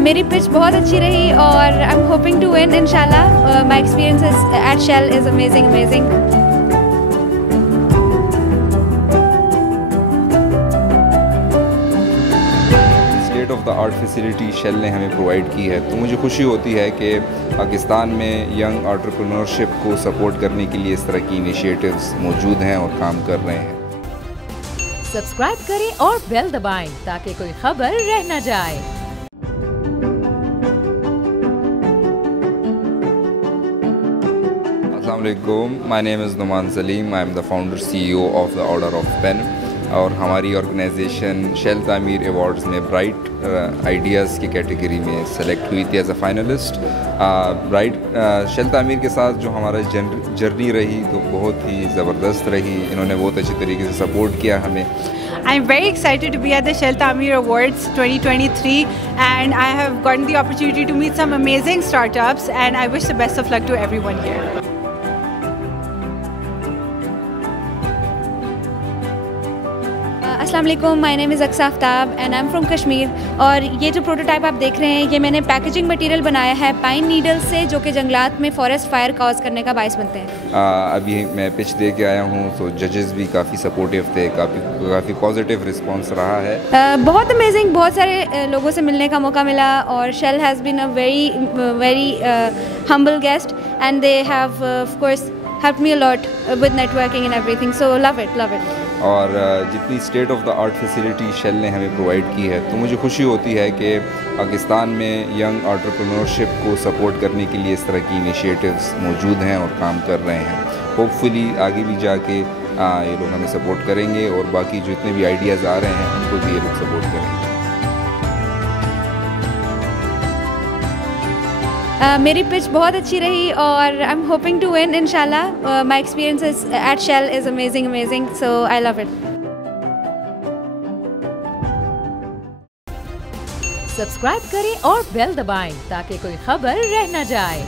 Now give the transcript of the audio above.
मेरी पिच बहुत अच्छी रही और I am hoping to win इंशाल्लाह। My experiences at Shell is amazing. State of the art facility shell ने हमें प्रोवाइड की है, तो मुझे खुशी होती है कि पाकिस्तान में यंग एंटरप्रेन्योरशिप को सपोर्ट करने के लिए इस तरह की इनिशिएटिव्स मौजूद हैं और काम कर रहे हैं। सब्सक्राइब करें और बेल दबाएं ताकि कोई खबर रह न जाए। अस्सलाम वालेकुम, my name is Numan Saleem, I am the founder CEO of the order of pen. और हमारी ऑर्गेनाइजेशन शेल तामीर अवार्ड्स में ब्राइट आइडियाज़ की कैटेगरी में सेलेक्ट हुई थी एज अ फाइनलिस्ट। शेल तामीर के साथ जो हमारा जर्नी रही तो बहुत ही ज़बरदस्त रही। इन्होंने बहुत अच्छे तरीके से सपोर्ट किया हमें। I'm very excited to be at the Shell Tamir Awards 2023 and I have gotten the opportunity to meet some amazing startups and I wish the best of luck to everyone here. अस्सलाम वालेकुम, my name is Aqsa Aftab and I am from Kashmir. और ये जो prototype आप देख रहे हैं ये मैंने पैकेजिंग मटेरियल बनाया है पाइन नीडल से, जो कि जंगलात में फॉरेस्ट फायर कॉज करने का बायस बनते हैं। अभी मैं पिच दे के आया हूँ तो जजेस भी काफ़ी सपोर्टिव थे, काफ़ी पॉजिटिव रिस्पॉन्स रहा है। बहुत अमेजिंग, बहुत सारे लोगों से मिलने का मौका मिला और Shell has been a very humble guest and they have of course help me a lot with networking and everything, so love it. और जितनी state of the art facility shell ने हमें प्रोवाइड की है, तो मुझे खुशी होती है कि पाकिस्तान में यंग एंटरप्रेन्योरशिप को सपोर्ट करने के लिए इस तरह की इनिशिएटिव्स मौजूद हैं और काम कर रहे हैं। होपफुली आगे भी जाके ये लोग हमें सपोर्ट करेंगे और बाकी जितने भी आइडियाज़ आ रहे हैं उनको भी ये लोग सपोर्ट करेंगे। मेरी पिच बहुत अच्छी रही और I am hoping to win इंशाल्लाह। My experiences at Shell is amazing, so I love it. Subscribe करें और बेल दबाएं ताकि कोई खबर रह न जाए।